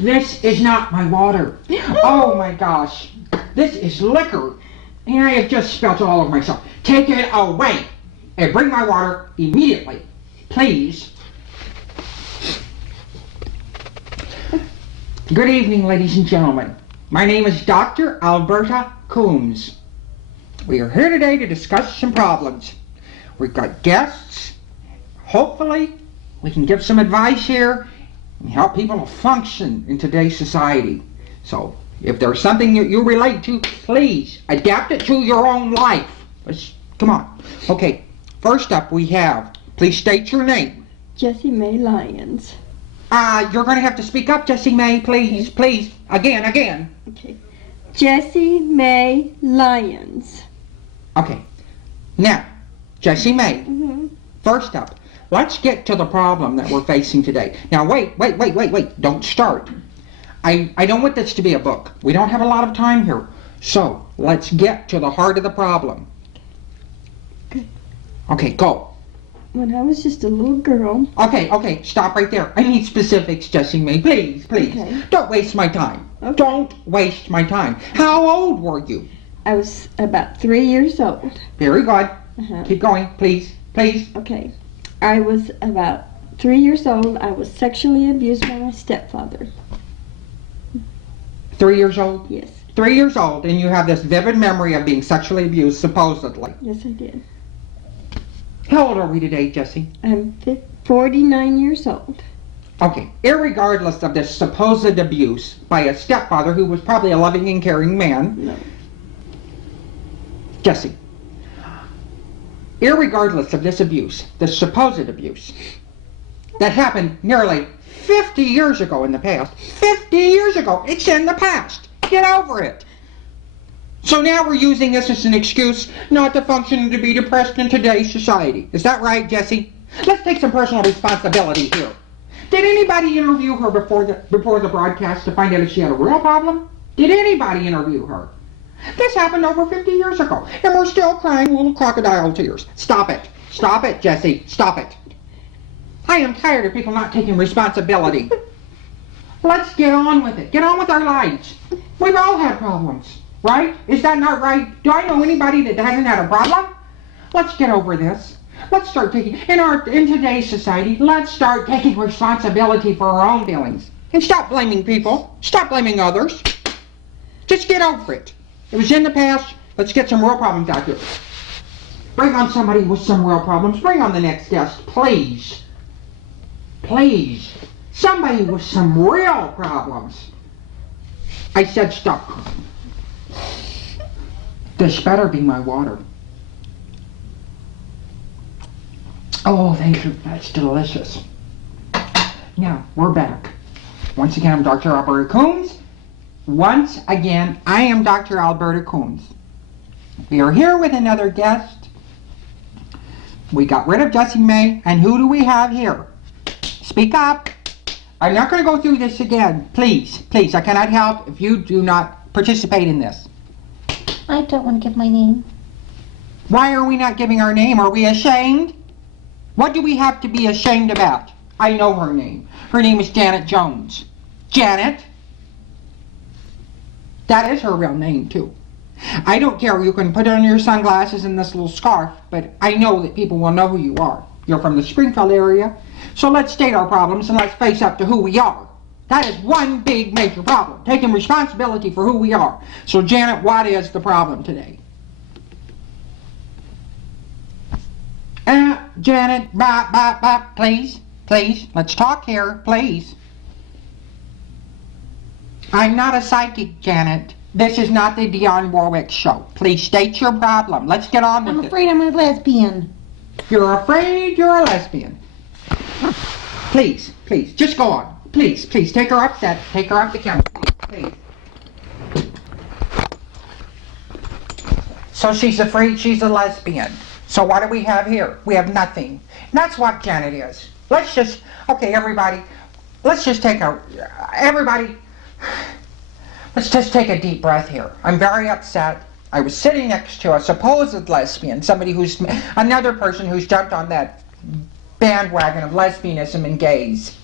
This is not my water. Oh my gosh. This is liquor. And I have just spilled it all over myself. Take it away. And bring my water immediately. Please. Good evening, ladies and gentlemen. My name is Dr. Alberta Coombs. We are here today to discuss some problems. We've got guests. Hopefully, we can give some advice here and help people to function in today's society. So, if there's something that you relate to, please adapt it to your own life. Come on. Okay, first up we have, please state your name. Jessie May Lyons. You're going to have to speak up, Jessie May, please, Okay. please. Again. Okay. Jessie May Lyons. Okay. Now, Jessie May, Mm-hmm. first up, let's get to the problem that we're facing today. Now, wait. Don't start. I don't want this to be a book. We don't have a lot of time here. So, let's get to the heart of the problem. Okay. Okay, go. When I was just a little girl. Okay, stop right there. I need specifics, Jessie May. Please. Okay. Don't waste my time. Okay. Don't waste my time. How old were you? I was about 3 years old. Very good. Uh-huh. Keep going, please. Okay. I was about 3 years old. I was sexually abused by my stepfather. 3 years old? Yes. 3 years old, and you have this vivid memory of being sexually abused, supposedly. Yes, I did. How old are we today, Jessie? I'm 49 years old. Okay, irregardless of this supposed abuse by a stepfather who was probably a loving and caring man. No. Jessie, irregardless of this abuse, this supposed abuse, that happened nearly 50 years ago in the past. 50 years ago! It's in the past! Get over it! So now we're using this as an excuse not to function and to be depressed in today's society. Is that right, Jessie? Let's take some personal responsibility here. Did anybody interview her before the broadcast to find out if she had a real problem? Did anybody interview her? This happened over 50 years ago, and we're still crying little crocodile tears. Stop it. Stop it, Jessie. Stop it. I am tired of people not taking responsibility. Let's get on with it. Get on with our lives. We've all had problems. Right? Is that not right? Do I know anybody that hasn't had a problem? Let's get over this. Let's start taking, in today's society, let's start taking responsibility for our own feelings. And stop blaming people. Stop blaming others. Just get over it. It was in the past. Let's get some real problems out here. Bring on somebody with some real problems. Bring on the next guest, please. Please. Somebody with some real problems. I said stop crying. This better be my water. Oh, thank you. That's delicious. Now, we're back. Once again, I'm Dr. Alberta Coombs. Once again, I am Dr. Alberta Coombs. We are here with another guest. We got rid of Jessie May, and who do we have here? Speak up. I'm not going to go through this again. Please, I cannot help if you do not participate in this. I don't want to give my name. Why are we not giving our name? Are we ashamed? What do we have to be ashamed about? I know her name. Her name is Janet Jones. Janet? That is her real name, too. I don't care. You can put on your sunglasses and this little scarf, but I know that people will know who you are. You're from the Springfield area. So let's state our problems and let's face up to who we are. That is one big major problem, taking responsibility for who we are. So Janet, what is the problem today? Janet, please, let's talk here, please. I'm not a psychic, Janet. This is not the Dionne Warwick show. Please state your problem. Let's get on with it. I'm afraid I'm a lesbian. You're afraid you're a lesbian. Please, just go on. Please, take her upset. Take her off the camera, please. So she's afraid she's a lesbian. So what do we have here? We have nothing. And that's what Janet is. Let's just, okay, everybody, let's just take a deep breath here. I'm very upset. I was sitting next to a supposed lesbian, another person who's jumped on that bandwagon of lesbianism and gays.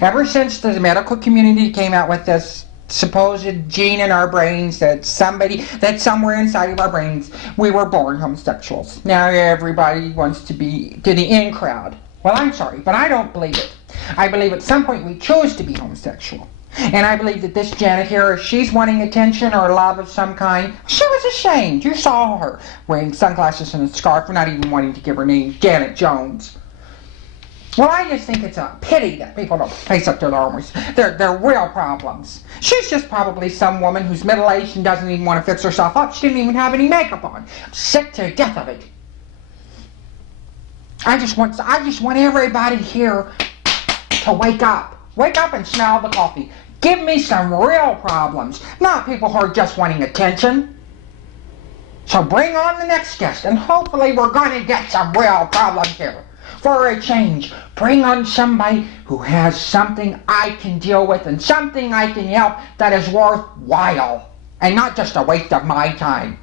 Ever since the medical community came out with this supposed gene in our brains that somewhere inside of our brains we were born homosexuals. Now everybody wants to be to the in crowd. Well, I'm sorry, but I don't believe it. I believe at some point we chose to be homosexual. And I believe that this Janet here, if she's wanting attention or love of some kind, she was ashamed. You saw her wearing sunglasses and a scarf, not even wanting to give her name, Janet Jones. Well, I just think it's a pity that people don't face up to their real problems. She's just probably some woman who's middle-aged and doesn't even want to fix herself up. She didn't even have any makeup on. I'm sick to death of it. I just want everybody here to wake up. Wake up and smell the coffee. Give me some real problems, not people who are just wanting attention. So bring on the next guest, and hopefully we're going to get some real problems here. For a change, bring on somebody who has something I can deal with and something I can help that is worthwhile, and not just a waste of my time.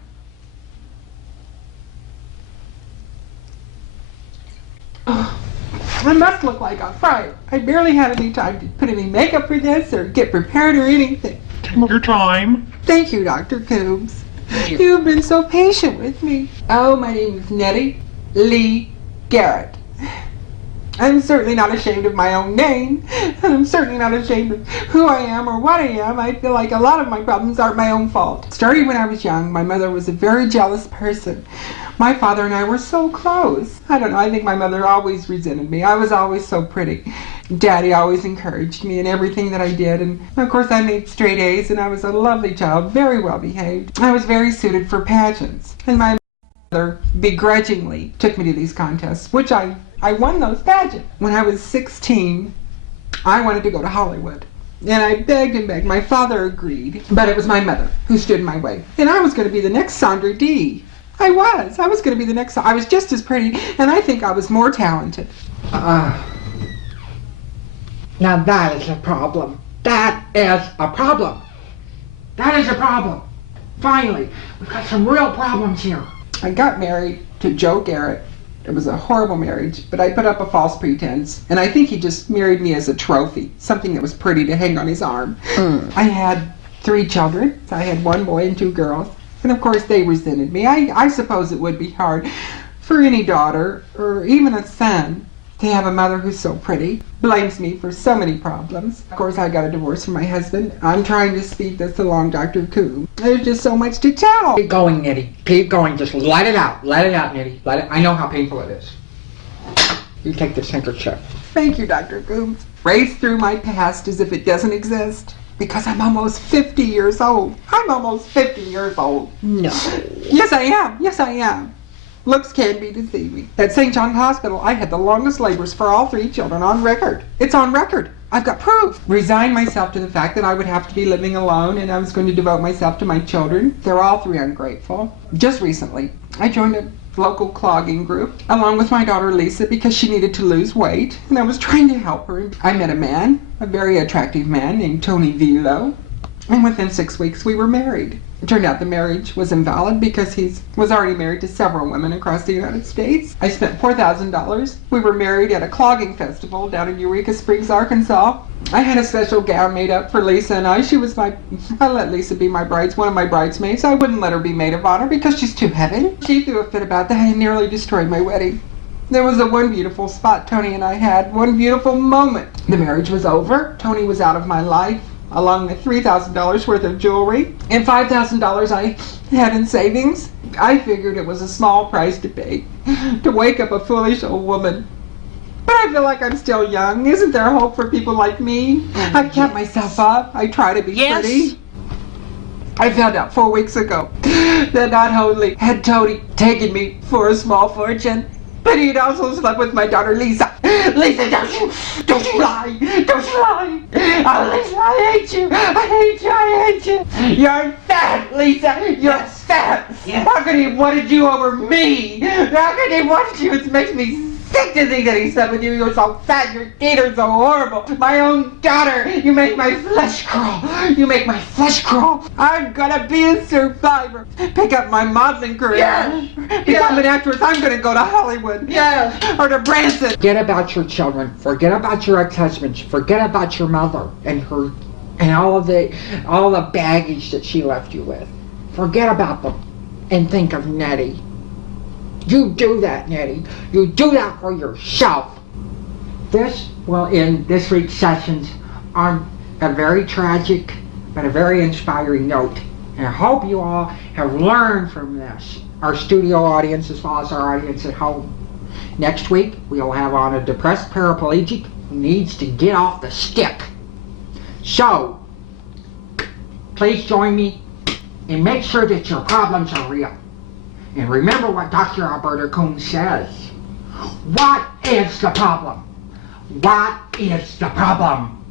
I must look like a fright. I barely had any time to put any makeup for this or get prepared or anything. Take your time. Thank you, Dr. Coombs. You've been so patient with me. Oh, my name is Nettie Lee Garrett. I'm certainly not ashamed of my own name, and I'm certainly not ashamed of who I am or what I am. I feel like a lot of my problems aren't my own fault. Starting when I was young, my mother was a very jealous person. My father and I were so close. I don't know, I think my mother always resented me. I was always so pretty. Daddy always encouraged me in everything that I did, and of course I made straight A's, and I was a lovely child, very well behaved. I was very suited for pageants, and my mother begrudgingly took me to these contests, which I won those pageants. When I was 16, I wanted to go to Hollywood. And I begged and begged. My father agreed, but it was my mother who stood in my way. And I was going to be the next Sandra Dee. I was going to be the next. I was just as pretty, and I think I was more talented. Now that is a problem. That is a problem. That is a problem. Finally, we've got some real problems here. I got married to Joe Garrett. It was a horrible marriage, but I put up a false pretense, and I think he just married me as a trophy, something that was pretty to hang on his arm. I had 3 children. I had 1 boy and 2 girls. And of course they resented me. I suppose it would be hard for any daughter or even a son to have a mother who's so pretty. Blames me for so many problems. Of course I got a divorce from my husband. I'm trying to speed this along, Dr. Coombs. There's just so much to tell. Keep going, Nitty. Keep going. Just let it out. Let it out, Nitty. I know how painful it is. You take this handkerchief. Thank you, Dr. Coombs. Race through my past as if it doesn't exist. Because I'm almost 50 years old. I'm almost 50 years old. No. Yes, I am. Yes, I am. Looks can be deceiving. At St. John's Hospital, I had the longest labors for all 3 children on record. It's on record. I've got proof. Resigned myself to the fact that I would have to be living alone and I was going to devote myself to my children. They're all 3 ungrateful. Just recently, I joined a local clogging group along with my daughter Lisa because she needed to lose weight, and I was trying to help her. I met a man, a very attractive man named Tony Vilo, and within 6 weeks we were married. It turned out the marriage was invalid because he was already married to several women across the United States. I spent $4,000. We were married at a clogging festival down in Eureka Springs, Arkansas. I had a special gown made up for Lisa and I. I let Lisa be one of my bridesmaids. I wouldn't let her be maid of honor because she's too heavy. She threw a fit about that and nearly destroyed my wedding. There was one beautiful spot Tony and I had, one beautiful moment. The marriage was over. Tony was out of my life, along with $3,000 worth of jewelry and $5,000 I had in savings. I figured it was a small price to pay to wake up a foolish old woman. But I feel like I'm still young. Isn't there hope for people like me? I've kept myself up. I try to be pretty. I found out 4 weeks ago that not only had Tony taken me for a small fortune, but he'd also slept with my daughter Lisa. Lisa, don't you lie. Don't you lie. Oh, Lisa, I hate you. I hate you. I hate you. You're fat, Lisa. You're fat. How could he have wanted you over me? How could he want you? It makes me sick to think that he slept with you. You're so fat, your teeth are so horrible. My own daughter, you make my flesh crawl. You make my flesh crawl. I'm gonna be a survivor. Pick up my modeling career. Yes. Become an actress. I'm gonna go to Hollywood. Yes. Or to Branson. Forget about your children. Forget about your ex-husbands. Forget about your mother and her and all the baggage that she left you with. Forget about them and think of Nettie. You do that, Nettie. You do that for yourself. This will end this week's sessions on a very tragic but a very inspiring note. And I hope you all have learned from this, our studio audience as well as our audience at home. Next week, we'll have on a depressed paraplegic who needs to get off the stick. So, please join me and make sure that your problems are real. And remember what Dr. Alberta Coombs says. What is the problem? What is the problem?